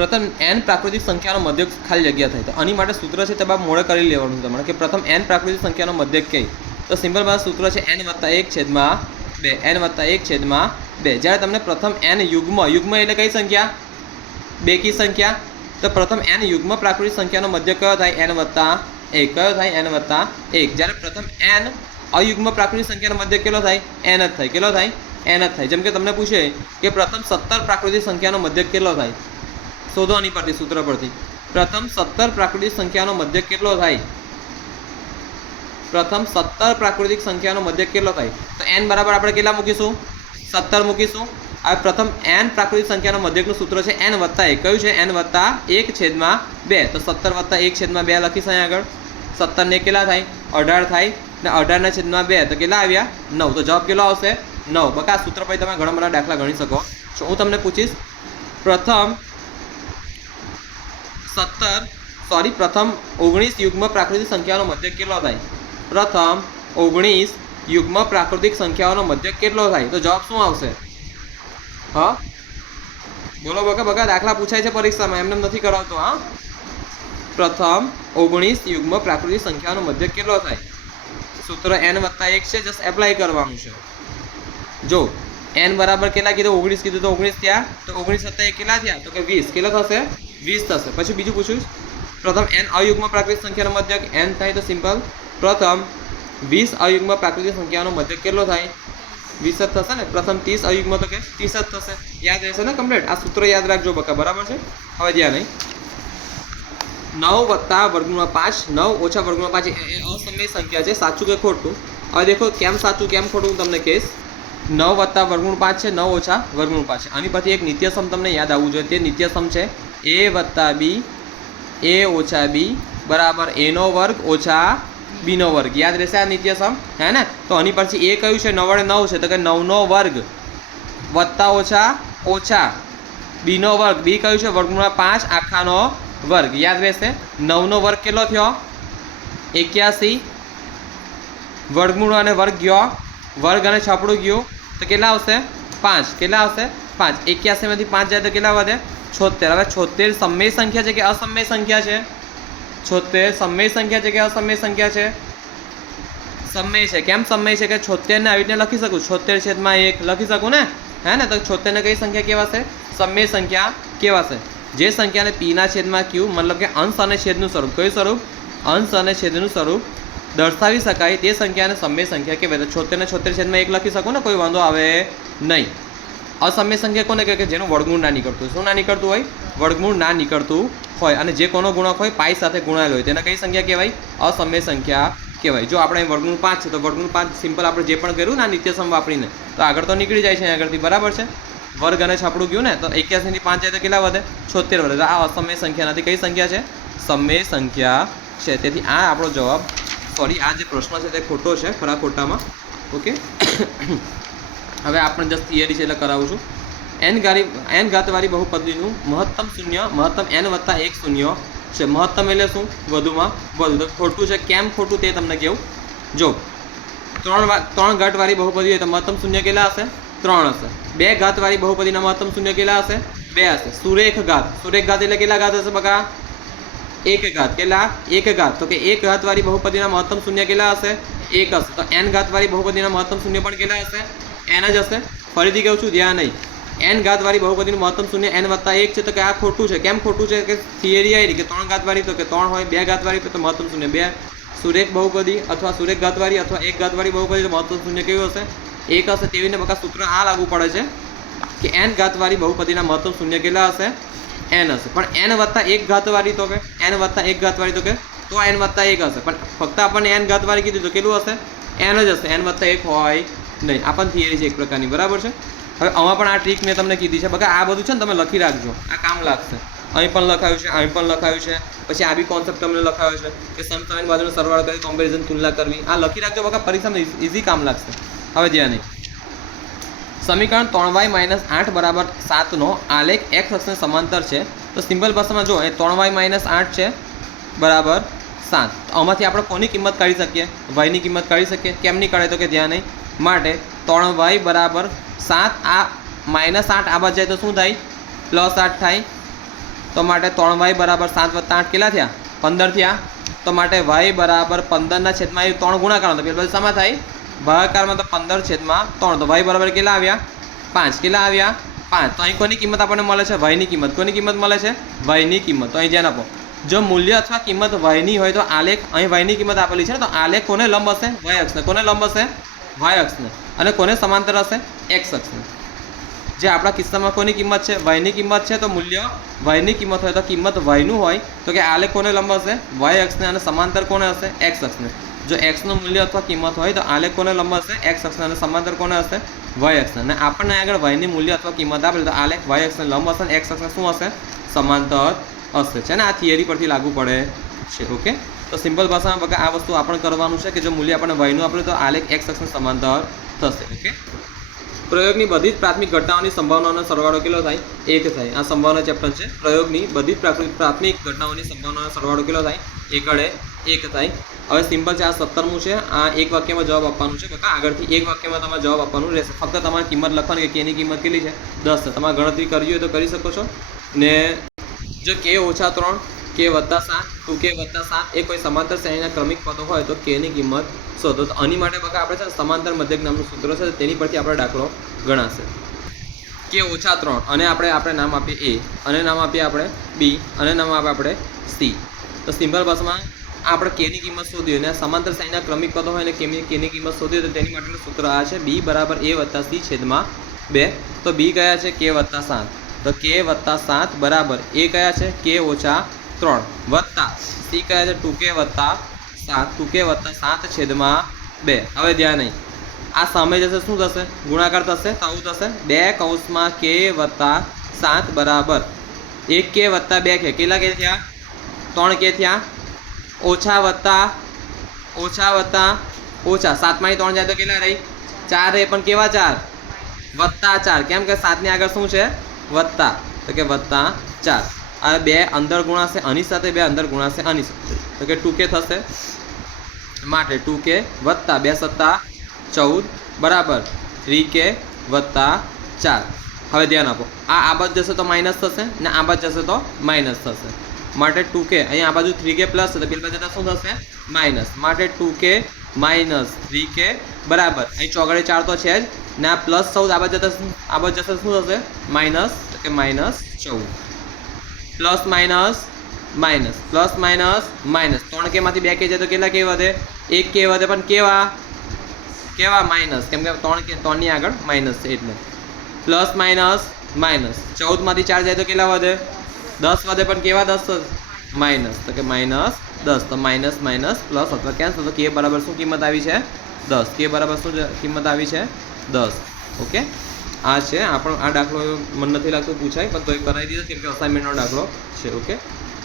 પ્રથમ n પ્રાકૃતિક સંખ્યાનો મધ્યક ખાલી જગ્યા થાય. તો આની માટે સૂત્ર છે તે બાબ મોડે કરી લેવાનું તમારે કે પ્રથમ n પ્રાકૃતિક સંખ્યાનો મધ્યક કઈ. તો સિમ્પલ બાદ સૂત્ર છે n + 1/2 n + 1/2. જ્યારે તમને પ્રથમ n યુગ્મ એટલે કઈ સંખ્યા? બેકી સંખ્યા. તો પ્રથમ n યુગ્મ પ્રાકૃતિક સંખ્યાનો મધ્યક કયો થાય? n + 1. કયો થાય? n + 1. જ્યારે પ્રથમ n અયુગ્મ પ્રાકૃતિક સંખ્યાનો મધ્યક કેટલો થાય? n જ થાય. કેટલો થાય? n જ થાય. જેમ કે તમને પૂછે કે પ્રથમ 17 પ્રાકૃતિક સંખ્યાનો મધ્યક કેટલો થાય? શોધો આની પરથી, સૂત્ર પરથી. પ્રથમ 17 પ્રાકૃતિક સંખ્યાનો મધ્યક કેટલો થાય? પ્રથમ 17 પ્રાકૃતિક સંખ્યાનો મધ્યક કેટલો થાય? તો n બરાબર આપણે કેટલા મૂકીશું? 17 મૂકીશું. હવે પ્રથમ n પ્રાકૃતિક સંખ્યાનો મધ્યકનું સૂત્ર છે n + 1. કયું છે? n + 1/2. તો 17 + 1/2 લખીશ અહીંયા આગળ. 17 ને કેટલા થાય? 18 થાય. ને 18/2 તો કેટલા આવ્યા? 9. તો જવાબ કેટલો આવશે? 9. બકા સૂત્ર પછી તમે ઘણા બધા દાખલા ગણી શકો છો. હું તમને પૂછીશ પ્રથમ 19 યુગ્મ પ્રાકૃતિક સંખ્યાનો મધ્યક કેટલો થાય? પ્રથમ 19 યુગ્મ પ્રાકૃતિક સંખ્યાઓનો મધ્યક કેટલો થાય? તો જવાબ શું આવશે? હા બોલો બકા દાખલા પૂછાય છે પરીક્ષામાં, એમને નથી કરાવતો. હા, પ્રથમ 19 યુગ્મ પ્રાકૃતિક સંખ્યાનો મધ્યક કેટલો થાય? સૂત્ર n + 1 છે, જસ્ટ એપ્લાય કરવાનું છે. જો n બરાબર કેટલા કીધું? 19 કીધું તો 19 થયા. તો 19 + 1 કેટલા થયા? તો કે 20. કેટલા થશે? 20 થશે. પછી બીજું પૂછ્યું પ્રથમ n અયુગ્મ પ્રાકૃતિક સંખ્યાનો મધ્યક n થાય. તો સિમ્પલ પ્રથમ 20 અયુગ્મ પ્રાકૃતિક સંખ્યાનો મધ્યક કેટલો થાય? 20 જ થશે ને. પ્રથમ 30 અયુગ્મ તો કે 30 જ થશે. યાદ રહેશે ને કમ્પ્લીટ? આ સૂત્ર યાદ રાખજો બકા, બરાબર છે? હવે ધ્યાન નહીં. 9 + √5 9 - √5 એ અસમય સંખ્યા છે. સાચું કે ખોટું? હવે દેખો કેમ સાચું કેમ ખોટું હું તમને કહીશ. 9 + √5 છે, 9 - √5 છે. આની પરથી એક નિત્યસમ તમને યાદ આવવું જોઈએ. તે નિત્યસમ છે a + b a - b બરાબર a² - b². યાદ રહેશે આ નિત્યસમ, હે ને? તો આની પરથી a કયું છે? 9 વડે 9 છે, તો કે 9² - b². b કયું છે? √5 આખાનો વર્ગ. યાદ રહેશે. 9² કેટલો થયો? 81. વર્ગમૂળ અને વર્ગ ગયો, વર્ગ અને છપડું ગયું તો કેટલા આવશે? 5. કેટલા આવશે? 5. 81માંથી 5 જાય તો કેટલા વધે? 76. હવે 76 સમય સંખ્યા છે કે અસમય સંખ્યા છે? 76 સમય સંખ્યા છે કે અસમય સંખ્યા છે? સમય છે. કેમ સમય છે? કે 76 ને આવી રીતે લખી શકું, 76/1 લખી શકું ને, હે ને? તો 76 ને કઈ સંખ્યા કહેવાશે? સમય સંખ્યા કહેવાશે. જે સંખ્યાને p ના છેદમાં q મતલબ કે અંશ અને છેદનું સ્વરૂપ, કયું સ્વરૂપ? અંશ અને છેદનું સ્વરૂપ દર્શાવી શકાય તે સંખ્યાને સમય સંખ્યા કહેવાય. તો 76 ને 76/1 લખી શકું ને, કોઈ વાંધો આવે નહીં. અસમય સંખ્યા કોને કહે? કે જેનું વર્ગમૂળ ના નીકળતું હોય. શું ના નીકળતું હોય? વર્ગમૂળ ના નીકળતું હોય. અને જે કોનો ગુણક હોય? પાઈ સાથે ગુણાયેલો હોય, તેને કઈ સંખ્યા કહેવાય? અસમય સંખ્યા કહેવાય. જો આપણે વર્ગમૂળ 5 છે તો વર્ગમૂળ 5 સિમ્પલ આપણે જે પણ કર્યું ને નિત્યસમ વાપરીને, તો આગળ તો નીકળી જાય છે આગળથી, બરાબર છે? વર્ગ અને છાપડું ગયું ને, તો 81 થી 5 જાય તો કેટલા વધે? 76 વધે. આ અસમય સંખ્યા નથી. કઈ સંખ્યા છે? સમય સંખ્યા છે. તેથી આ આપણો જવાબ, સોરી આ જે પ્રશ્ન છે તે ખોટો છે, ખરા ખોટામાં. ઓકે, હવે આપણે જસ્ટ થિયરી છે એટલે કરાવું છું. n ઘાતવાળી બહુપદીનું મહત્તમ શૂન્ય મહત્તમ n + 1 શૂન્ય છે. મહત્તમ એટલે શું? વધુમાં વધુ. તો ખોટું છે. કેમ ખોટું તે તમને કહું. જો 3 ઘાતવાળી બહુપદી હોય તો મહત્તમ શૂન્ય કેટલા હશે? 3 હશે. 2 ઘાતવાળી બહુપદીના મહત્તમ શૂન્ય કેટલા હશે? 2 હશે. સુરેખ ઘાત એટલે કેટલા ઘાત હશે બકા? 1 ઘાત. કેટલા? 1 ઘાત. તો કે 1 ઘાતવાળી બહુપદીના મહત્તમ શૂન્ય કેટલા હશે? 1 હશે. તો n ઘાતવાળી બહુપદીના મહત્તમ શૂન્ય પણ કેટલા હશે? n જ હશે. ફરીથી કહું છું, ધ્યાન નહીં. n ઘાતવાળી બહુપદીનું મહત્તમ શૂન્ય n + 1 છે. તો કે આ ખોટું છે. કેમ ખોટું છે? કે થિયરી આવી કે 3 ઘાતવાળી તો કે 3 હોય, 2 ઘાતવાળી તો મહત્તમ શૂન્ય 2. સુરેખ બહુપદી અથવા સુરેખ ઘાતવાળી અથવા 1 ઘાતવાળી બહુપદી તો મહત્તમ શૂન્ય કેવું હશે? 1 હશે. તેવીને બકા સૂત્ર આ લાગુ પડે છે કે n ઘાતવાળી બહુપદીના મહત્તમ શૂન્ય કેટલા હશે? n હશે. પણ n + 1 ઘાતવાળી તો કે n + 1 ઘાતવાળી તો કે તો n + 1 હશે. પણ ફક્ત આપણને n ઘાતવાળી કીધું તો કેટલું હશે? n જ હશે. n + 1 હોય નહીં. આ પણ થિયરી છે એક પ્રકારની, બરાબર છે? હવે આમાં પણ આ ટ્રીક મેં તમને કીધી છે બકા. આ બધું છે ને તમે લખી રાખજો, આ કામ લાગશે. અહીં પણ લખાયું છે, અહીં પણ લખાયું છે. પછી આ બી કોન્સેપ્ટ તમને લખાયો છે કે સમસામયિક બાજુનો સરવાળો કરી કમ્પેરિઝન તુલના કરવી. આ લખી રાખજો બકા, પરીક્ષામાં ઇઝી કામ લાગશે. હવે ધ્યાન નહીં. સમીકરણ 3y - 8 = 7 નો આલેખ x અક્ષને સમાંતર છે. તો સિમ્પલ ભાષામાં જો એ 3y - 8 છે બરાબર 7. તો આમાંથી આપણે કોની કિંમત કાઢી શકીએ? y ની કિંમત કાઢી શકીએ. કેમ નહીં કાઢે? તો કે ધ્યાન નહીં. માટે 3y = 7. આ -8 આ બાજુ જાય તો શું થાય? +8 થાય. તો માટે 3y બરાબર 7 + 8 કેટલા થયા 15 થયા તો માટે y બરાબર 15 છેદમાં 3 ગુણાકાર તો પેલા શામાં થાય ભાગાકારમાં તો 15/3 તો y બરાબર કેટલા આવ્યા 5 કેટલા આવ્યા 5 તો અહીં કોની કિંમત આપણને મળે છે y ની કિંમત કોની કિંમત મળે છે y ની કિંમત તો અહીં ધ્યાન આપો જો મૂલ્ય અથવા કિંમત y ની હોય તો આલેખ અહીં y ની કિંમત આપેલી છે તો આલેખ કોને લંબ હશે y અક્ષને કોને લંબ હશે y અક્ષને અને કોને સમાંતર હશે x અક્ષને જે આપણા કિસ્સામાં કોની કિંમત છે y ની કિંમત છે તો મૂલ્ય y ની કિંમત હોય તો કિંમત y નું હોય તો કે આલેખ કોને લંબ હશે y અક્ષને અને સમાંતર કોને હશે x અક્ષને જો x નું મૂલ્ય અથવા કિંમત હોય તો આલેખ કોને લંબ હશે x અક્ષને અને સમાંતર કોને હશે y અક્ષને અને આપણને આગળ y ની મૂલ્ય અથવા કિંમત આપેલ તો આલેખ y અક્ષને લંબ હશે અને x અક્ષને શું હશે સમાંતર હશે છે ને આ થિયરી પરથી લાગુ પડે છે ઓકે તો સિમ્પલ ભાષામાં બગા આ વસ્તુ આપણે કરવાનું છે કે જો મૂલ્ય આપણને y નું આપેલું તો આલેખ x અક્ષને સમાંતર થશે ઓકે પ્રયોગની બધી જ પ્રાથમિક ઘટનાઓની સંભાવનાનો સરવાળો કેટલો થાય 1 થાય આ સંભાવના ચેપ્ટર છે પ્રયોગની બધી જ પ્રાથમિક ઘટનાઓની સંભાવનાનો સરવાળો કેટલો થાય 1 થાય હવે સિમ્પલ છે આ 17મું છે આ એક વાક્યમાં જવાબ આપવાનું છે બકા આગળથી એક વાક્યમાં તમારે જવાબ આપવાનું રહેશે ફક્ત તમારે કિંમત લખવાની કે k ની કિંમત કેટલી છે 10 છે તમારે ગણતરી કરવી હોય તો કરી શકો છો ને જો k - 3 k + 7 2k + 7 એ કોઈ સમાંતર શ્રેણીના ક્રમિક પદો હોય તો k ની કિંમત શોધો તો આની માટે બકા આપણે છે સમાંતર મધ્યક નામનું સૂત્ર છે તેની પરથી આપણે દાખલો ગણાશે k - 3 અને આપણે નામ આપીએ a અને નામ આપીએ આપણે b અને નામ આપીએ આપણે c તો સિમ્પલ ભાષામાં આપણે k ની કિંમત શોધી અને સમાંતર શ્રેણીના ક્રમિક પદો હોય અને k ની કિંમત શોધી તો તેની માટેનું સૂત્ર આ છે b બરાબર a + c છેદમાં 2 તો b કયા છે k + 7 તો k + 7 બરાબર a કયા છે k - 3 વત્તા c કયા છે 2k + 7 2k + 7 છેદમાં 2 હવે ધ્યાન નહીં આ સામે જશે શું થશે ગુણાકાર થશે તો આવું થશે 2 કૌંસમાં k + 7 બરાબર 1k + 2k કેટલા કે થયા 3k થયા ઓછા વત્તા 7માંથી 3 જાય તો કેટલા રહી 4 રહે પણ કેવા 4 વત્તા 4 કેમ કે 7 ની આગળ શું છે વત્તા તો કે વત્તા 4 આ 2 અંદર ગુણાશે આની સાથે 2 અંદર ગુણાશે આની સાથે તો કે 2k થશે માટે 2k વત્તા 2 + 14 બરાબર 3k + 4 હવે ધ્યાન આપો આ બાજુ જશે તો માઇનસ થશે ને આ બાજુ જશે તો માઇનસ થશે માટે 2k અહીં આ બાજુ 3k પ્લસ તો પેલી બાજુ શું થશે માઇનસ માટે 2k - 3k બરાબર અહીં ચોગડે 4 તો છે જ ને આ +14 આ બાજુ જશે શું થશે માઇનસ તો કે -14 પ્લસ માઇનસ 3k માંથી 2k જાય તો કેટલા k વધે 1k વધે પણ કેવા માઇનસ કેમ કે 3 ની આગળ માઇનસ છે એટલે પ્લસ માઇનસ 14 માંથી 4 જાય તો કેટલા વધે 10 વધે પણ કેવા 10 માઇનસ તો કે -10 તો માઇનસ પ્લસ અથવા કેન્સલ તો k બરાબર શું કિંમત આવી છે 10 k બરાબર શું કિંમત આવી છે 10 ઓકે આ છે આપણો આ દાખલો મને નથી લાગતું પૂછાય પણ તો એ કરાવી દીધો કેમ કે અસાઇનમેન્ટનો દાખલો છે ઓકે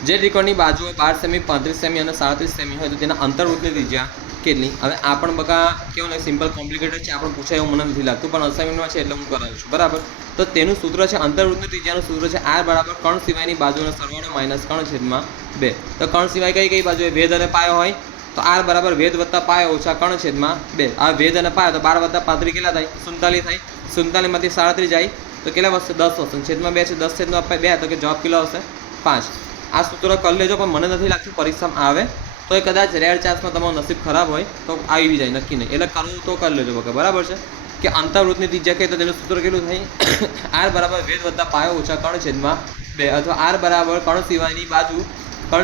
જે ત્રિકોણની બાજુઓ 12 સેમી 35 સેમી અને 37 સેમી હોય તો તેના અંતર્વૃત્તની ત્રિજ્યા કેટલી હવે આ પણ બકા કેવું ને સિમ્પલ કોમ્પ્લિકેટેડ છે આપણે પૂછાય એવું મને નથી લાગતું પણ અસાઇનમેન્ટમાં છે એટલે હું કરાવું છું બરાબર તો તેનું સૂત્ર છે અંતર્વૃત્તની ત્રિજ્યાનું સૂત્ર છે r બરાબર કર્ણ સિવાયની બાજુનો સરવાળો માઇનસ કર્ણ છેદમાં 2 તો કર્ણ સિવાય કઈ બાજુએ ભેદ અને પાયો હોય તો r બરાબર ભેદ વત્તા પાયો ઓછા કર્ણ છેદમાં 2 આ ભેદ અને પાયો તો 12 + 35 કેટલા થાય 47 થાય 47 માંથી 37 જાય તો કેટલા વધશે 10 વધશે છેદમાં 2 છે 10 છેદમાં 2 તો કે જવાબ કેટલો આવશે 5 આ સૂત્ર કરી લેજો પણ મને નથી લાગતું પરીક્ષામાં આવે તો એ કદાચ રેર ચાન્સમાં તમારું નસીબ ખરાબ હોય તો આવી જાય નક્કી નહીં એટલે કરવું તો કરી લેજો બકા બરાબર છે કે અંતર્વૃત્તની ત્રિજ્યા કહે તો તેનું સૂત્ર કેટલું થાય r બરાબર ભેદ વત્તા પાયો ઓછા કર્ણ છેદમાં 2 અથવા r બરાબર કર્ણ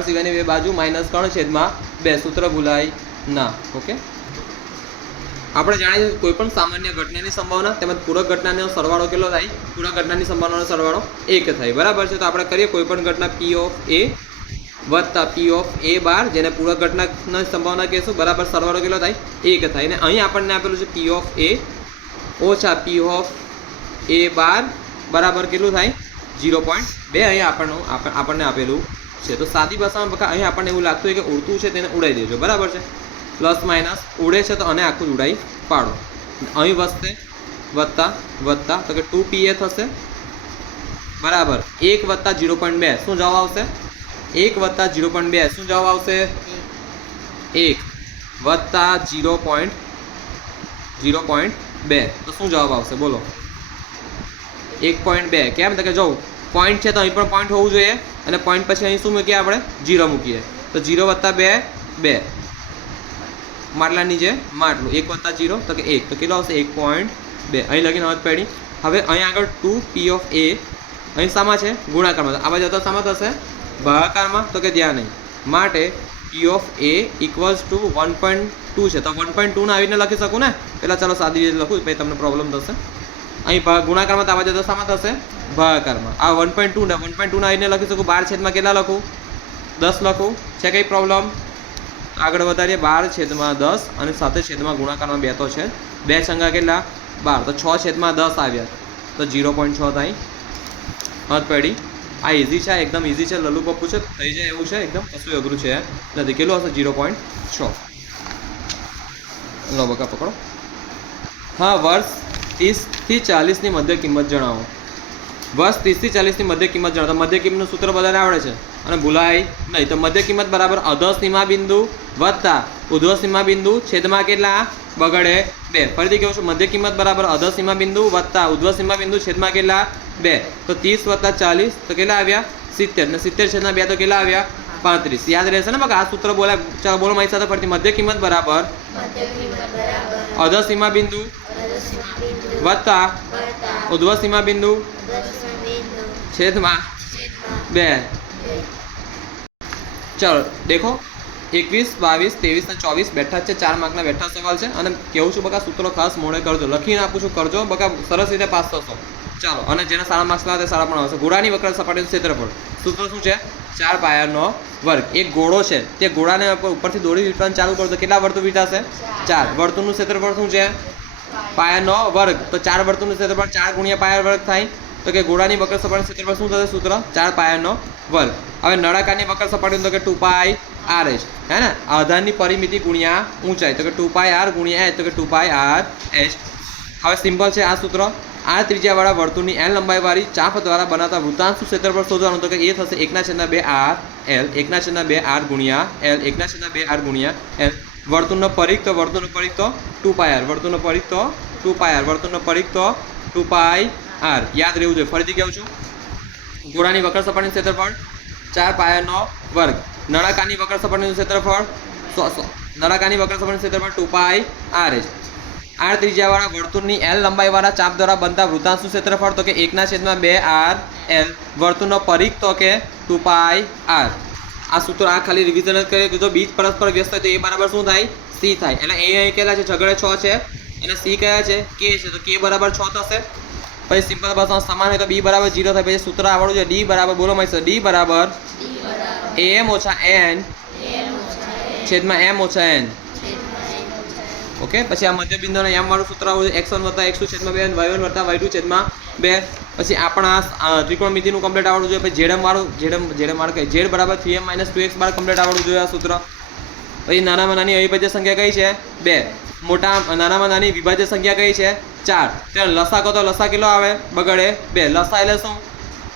સિવાયની બે બાજુ માઇનસ કર્ણ છેદમાં 2 સૂત્ર ભૂલાય ના ઓકે આપણે જાણીએ કોઈ પણ સામાન્ય ઘટનાની સંભાવના તેમજ પૂરક ઘટનાનો સરવાળો કેટલો થાય પૂરક ઘટનાની સંભાવનાનો સરવાળો 1 થાય બરાબર છે તો આપણે કરીએ કોઈ પણ ઘટના p ઓફ a વત્તા p ઓફ a બાર જેને પૂરક ઘટનાની સંભાવના કહેશું બરાબર સરવાળો કેટલો થાય 1 થાય અને અહીં આપણને આપેલું છે p ઓફ a ઓછા p ઓફ a બાર બરાબર કેટલું થાય 0.2 અહીં આપણને આપેલું છે તો સાદી ભાષામાં બકા અહીં આપણને એવું લાગતું હોય કે ઉડતું છે તેને ઉડાવી દેજો બરાબર છે પ્લસ માઇનસ ઉડે છે તો અને આખું ઉડાવી પાડો અહીં વધશે વત્તા તો કે 2pa થશે બરાબર 1 વત્તા 0.2 શું જવાબ આવશે 1 વત્તા 0.2 શું જવાબ આવશે 1 વત્તા 0.2 તો શું જવાબ આવશે બોલો 1.2 કેમ તો કે જો પોઈન્ટ છે તો અહીં પણ પોઈન્ટ હોવું જોઈએ અને પોઈન્ટ પછી અહીં શું મૂકીએ આપણે 0 મૂકીએ તો 0 વત્તા 2 2 માટલા નીચે માટલું 1 વત્તા 0 તો કે 1 તો કેટલો આવશે 1.2 અહીં લગીને હદ પડી હવે અહીં આગળ 2p ઓફ a અહીં શામાં છે ગુણાકારમાં આ બાજુ તો શામાં થશે ભાગાકારમાં તો કે ધ્યાન નહીં માટે p of a equals to 1.2 છે તો 1.2 ને આવીને લખી શકું ને પહેલાં ચાલો સાદી રીતે લખું પછી તમને પ્રોબ્લેમ થશે અહીં ગુણાકારમાં તો આ બાજુ તો શામાં થશે ભાગાકારમાં આ 1.2 ને 1.2 ને આવીને લખી શકું 12 છેદમાં કેટલા લખું 10 લખું છે કંઈ પ્રોબ્લેમ આગળ વધારીએ 12 છેદમાં 10 અને સાથે છેદમાં ગુણાકારમાં 2 તો છે 2 છંગા કેટલા 12 તો 6 છેદમાં 10 આવ્યા તો 0.6 થાય હદ પડી આ ઇઝી છે એકદમ ઇઝી છે લલ્લુ પપ્પુ છે થઈ જાય એવું છે એકદમ કશું અઘરું છે નથી કેટલું હશે 0.6 લો બકા પકડો હા વર્ષ 30 થી 40 ની મધ્ય કિંમત જણાવો વર્ષ 30 થી 40 ની મધ્ય કિંમત જણાવો તો મધ્ય કિંમતનું સૂત્ર બધાને આવડે છે અને ભૂલાય નહીં તો મધ્ય કિંમત બરાબર અધો સીમા બિંદુ વત્તા ઉધ્વ સીમા બિંદુ છેદમાં કેટલા બગડે 2 ફરીથી કહું છું મધ્ય કિંમત બરાબર અધો સીમા બિંદુ વત્તા ઉધ્વ સીમા બિંદુ છેદમાં કેટલા 2 તો 30 વત્તા 40 તો કેટલા આવ્યા 70 ને 70 છેદમાં 2 તો કેટલા આવ્યા 35 યાદ રહેશે ને બકા આ સૂત્ર બોલા ચાલો બોલો મારી સાથે ફરીથી મધ્ય કિંમત બરાબર અધો સીમા બિંદુ વત્તા ઉધ્વ સીમા બિંદુ છેદમાં 2 ચલો દેખો 21 22 23 અને 24 બેઠા છે 4 માર્કના બેઠા સવાલ છે અને કેવું છું બકા સૂત્રો ખાસ મોડે કરજો લખીને આપું છું કરજો બકા સરસ રીતે પાસ થશો ચાલો અને જેના સારા માર્ક્સ લાવે તે સારા પણ આવશે ગોળાની વક્ર સપાટીનું ક્ષેત્રફળ સૂત્ર શું છે 4 પાયાનો વર્ગ એક ગોળો છે તે ગોળાને ઉપરથી દોરી વીંટવાનું ચાલુ કરો તો કેટલા વર્તુળ વીંટાશે 4 વર્તુળનું ક્ષેત્રફળ શું છે પાયાનો વર્ગ તો 4 વર્તુળનું ક્ષેત્રફળ 4 ગુણ્યા પાયા વર્ગ થાય તો કે ગોળાની વક્ર સપાટીનું ક્ષેત્રફળ શું થશે સૂત્ર 4 પાયાનો વર્ગ હવે નળાકારની વક્ર સપાટીનું તો કે 2πr h હે ને આધારની પરિમિતિ ગુણ્યા ઊંચાઈ તો કે 2πr ગુણ્યા h તો કે 2πr h હવે સિમ્પલ છે આ સૂત્ર આ ત્રિજ્યાવાળા વર્તુળની l લંબાઈવાળી ચાપ દ્વારા બનાવતા વૃત્તાંશનું ક્ષેત્રફળ શોધવાનું તો કે એ થશે 1/2r l 1/2r ગુણ્યા l 1/2r ગુણ્યા l વર્તુળનો પરિઘ તો 2πr વર્તુળનો પરિઘ તો 2πr વર્તુળનો પરિઘ તો 2πr યાદ રહેવું જોઈએ ફરીથી કહું છું ગોળાની વક્ર સપાટીનું ક્ષેત્રફળ 4 પાયાનો વર્ગ નળાકારની વક્ર સપાટીનું ક્ષેત્રફળ નળાકારની વક્ર સપાટીનું ક્ષેત્રફળ 2πr h r ત્રિજ્યાવાળા વર્તુળની l લંબાઈવાળા ચાપ દ્વારા બનતા વૃત્તાંશનું ક્ષેત્રફળ તો કે 1/2r l વર્તુળનો પરિઘ તો કે 2πr આ સૂત્ર આ ખાલી રિવિઝન જ કરીએ જો બીજ પરસ્પર વ્યસ્ત હોય તો એ બરાબર શું થાય c થાય એટલે એ અહીં કેટલા છે છગડે 6 છે અને c કયા છે k છે તો k બરાબર 6 થશે પછી સિમ્પલ ભાષામાં સમાન હોય તો b બરાબર 0 થાય પછી સૂત્ર આવડવું છે d બરાબર બોલો મારી d બરાબર am ઓછા n છેદમાં m ઓછા n ઓકે પછી આ મધ્ય બિંદુના m વાળું સૂત્ર આવડવું છે x1 વત્તા x2 છેદમાં 2 y1 વત્તા y2 છેદમાં 2 પછી આપણા ત્રિકોણમિતિનું કમ્પ્લીટ આવડવું જોઈએ પછી zm વાળું zm વાળું કઈ z બરાબર 3m - 2x બાર કમ્પ્લીટ આવડવું જોઈએ આ સૂત્ર પછી નાનામાં નાની અવિભાજ્ય સંખ્યા કઈ છે 2 મોટા નાનામાં નાની વિભાજ્ય સંખ્યા કઈ છે 4 ત્યાં લસા કહો તો લસા કેટલો આવે બગડે 2 લસા એટલે શું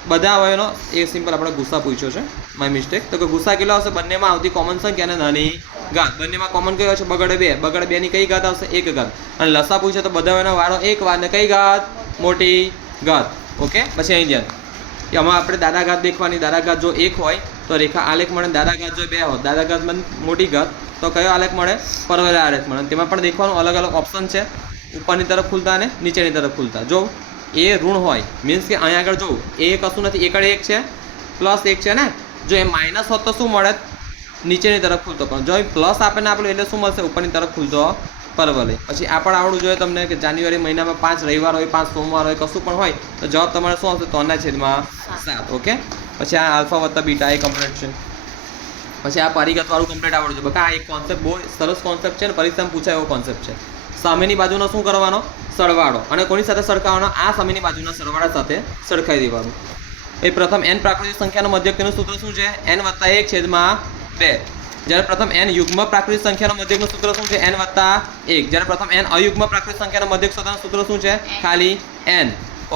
બધા અવયવનો એ સિમ્પલ આપણે ગુસ્સા પૂછ્યો છે માય મિસ્ટેક તો કે ગુસ્સા કેટલો આવશે બંનેમાં આવતી કોમન સંખ્યા અને નાની ઘાત બંનેમાં કોમન કયો છે બગડે 2 બગડે 2 ની કઈ ઘાત આવશે 1 ઘાત અને લસા પૂછે તો બધા અવયવનો વાળો 1 વાર ને કઈ ઘાત મોટી ઘાત ઓકે પછી અહીં ધ્યાન કે આમાં આપણે દાદા ઘાત દેખવાની દાદા ઘાત જો 1 હોય તો રેખા આલેખ મળે દાદા ઘાત જો 2 હોય દાદા ઘાત મોટી ઘાત તો કયો આલેખ મળે પરવલય આલેખ મળે તેમાં પણ દેખવાનું અલગ અલગ ઓપ્શન છે ઉપરની તરફ ખુલતા અને નીચેની તરફ ખુલતા જો એ ઋણ હોય મીન્સ કે અહીંયા આગળ જો એ કશું નથી એકડે 1 છે પ્લસ 1 છે ને જો એ માઇનસ હોત તો શું મળે નીચેની તરફ ખુલતો પણ જો પ્લસ આપે ને આપણે એટલે શું મળશે ઉપરની તરફ ખુલતો પરવલય પછી આ પણ આવડવું જોઈએ તમને કે જાન્યુઆરી મહિનામાં 5 રવિવાર હોય 5 સોમવાર હોય કશું પણ હોય તો જવાબ તમારે શું આવશે 3/7 ઓકે પછી આ આલ્ફા વત્તા બીટા એ કમ્પ્લીટ છે પછી આ પરિઘતવાળું કમ્પ્લીટ આવડવું જોઈએ બકા આ એક કોન્સેપ્ટ બહુ સરસ કોન્સેપ્ટ છે ને પરીક્ષામાં પૂછાય એવો કોન્સેપ્ટ છે સામેની બાજુનો શું કરવાનો સરવાળો અને કોની સાથે સરખાવવાનો આ સામેની બાજુના સરવાળા સાથે સરખાઈ દેવાનું એ પ્રથમ n પ્રાકૃતિક સંખ્યાનો મધ્યકનું સૂત્ર શું છે n + 1 છેદમાં 2 જ્યારે પ્રથમ n યુગ્મ પ્રાકૃતિક સંખ્યાનો મધ્યકનું સૂત્ર શું છે n + 1 જ્યારે પ્રથમ n અયુગ્મ પ્રાકૃતિક સંખ્યાનો મધ્યક શોધવાનું સૂત્ર શું છે ખાલી n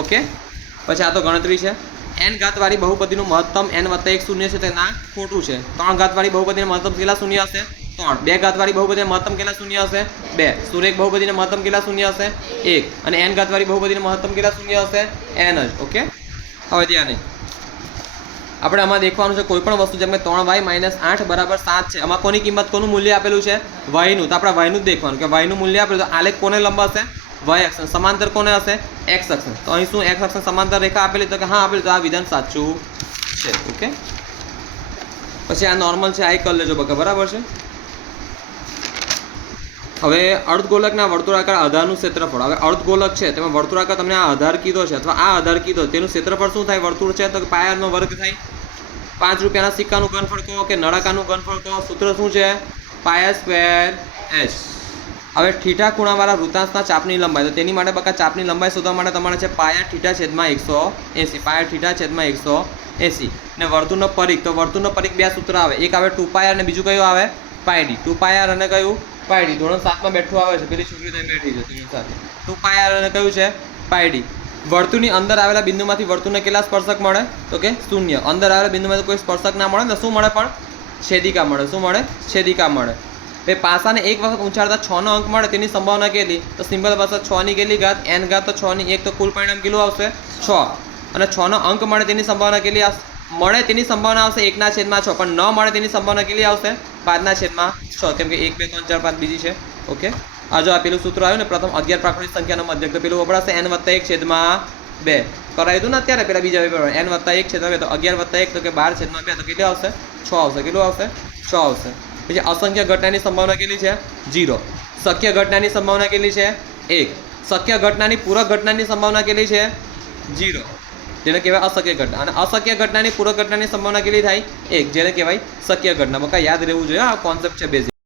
ઓકે પછી આ તો ગણતરી છે n ઘાતવાળી બહુપદીનું મહત્તમ n + 1 શૂન્ય છે તે ના ખોટું છે 3 ઘાતવાળી બહુપદીનું મહત્તમ કેટલા શૂન્ય હશે 3 2 ઘાતવાળી બહુપદીનું મહત્તમ કેટલા શૂન્ય હશે 2 સુરેખ બહુપદીનું મહત્તમ કેટલા શૂન્ય હશે 1 અને n ઘાતવાળી બહુપદીનું મહત્તમ કેટલા શૂન્ય હશે n જ ઓકે હવે ધ્યાન નહીં આપણે આમાં દેખવાનું છે કોઈ પણ વસ્તુ જેમ કે 3y - 8 = 7 છે. આમાં કોની કિંમત કોનું મૂલ્ય આપેલું છે y નું, તો આપણે y નું જ દેખવાનું કે y નું મૂલ્ય આપેલું તો આલેખ કોને લંબ હશે y અક્ષ, સમાંતર કોને હશે x અક્ષ. તો અહીં શું x અક્ષ સમાંતર રેખા આપેલી તો કે હા આપેલી, તો આ વિધાન સાચું છે. ઓકે, પછી આ નોર્મલ છે, આ કરી લેજો બરાબર છે. હવે અર્ધગોલકના વર્તુળાકાર આધારનું ક્ષેત્રફળ. હવે અર્ધગોલક છે તેમાં વર્તુળાકાર તમને આ આધાર કીધો છે અથવા આ આધાર કીધો, તેનું ક્ષેત્રફળ શું થાય વર્તુળ છે તો પાયાનો વર્ગ થાય. 5 રૂપિયાના સિક્કાનું ઘનફળ કહો કે નળાકારનું ઘનફળ કહો, સૂત્ર શું છે π²h. હવે થીટા ખૂણાવાળા વૃત્તાંશના ચાપની લંબાઈ, તો તેની માટે બકા ચાપની લંબાઈ શોધવા માટે તમારે છે πr/180 πr/180 ને વર્તુળનો પરિઘ, તો વર્તુળનો પરિઘ બે સૂત્ર આવે, એક આવે 2πr અને બીજું કયું આવે πd. 2πr અને કયું πd, ધોરણ 7 માં બેઠું આવે છે, પેલી છોકરી ત્યાં બેઠી છે ધોરણ 7. 2πr અને કયું છે πd. વર્તુળની અંદર આવેલા બિંદુમાંથી વર્તુળને કેટલા સ્પર્શક મળે તો કે 0. અંદર આવેલા બિંદુમાંથી કોઈ સ્પર્શક ના મળે તો શું મળે પણ છેદિકા મળે. શું મળે છેદિકા મળે. એ પાસાને એક વખત ઉંચાડતા 6 નો અંક મળે તેની સંભાવના કેટલી, તો સિમ્પલ ભાષા 6 ની કેટલી ઘાત n ઘાત, તો 6 ની 1, તો કુલ પરિણામ કેટલું આવશે 6. અને 6 નો અંક મળે તેની સંભાવના કેટલી આવશે, મળે તેની સંભાવના આવશે 1/6, પણ ન મળે તેની સંભાવના કેટલી આવશે 5/6, કેમ કે 1 2 3 4 5 બીજી છે. ઓકે, આ જો આ પેલું સૂત્ર આવ્યું ને પ્રથમ 11 પ્રાકૃતિક સંખ્યાનો મધ્યક, તો પેલું વપરાશે n+1/2 કરાવી દઉં ને અત્યારે પેલા બીજા પેપર n+1/2, તો 11+1 તો કે 12/2, તો કેટલું આવશે 6 આવશે. કેટલું આવશે 6 આવશે. પછી અસંખ્ય ઘટનાની સંભાવના કેટલી છે 0. શક્ય ઘટનાની સંભાવના કેટલી છે 1. શક્ય ઘટનાની પૂરક ઘટનાની સંભાવના કેટલી છે 0, જેને કહેવાય અશક્ય ઘટના. અને અશક્ય ઘટનાની પૂરક ઘટનાની સંભાવના કેટલી થાય 1, જેને કહેવાય શક્ય ઘટના. બકા યાદ રહેવું જોઈએ, આ કોન્સેપ્ટ છે બેઝિક.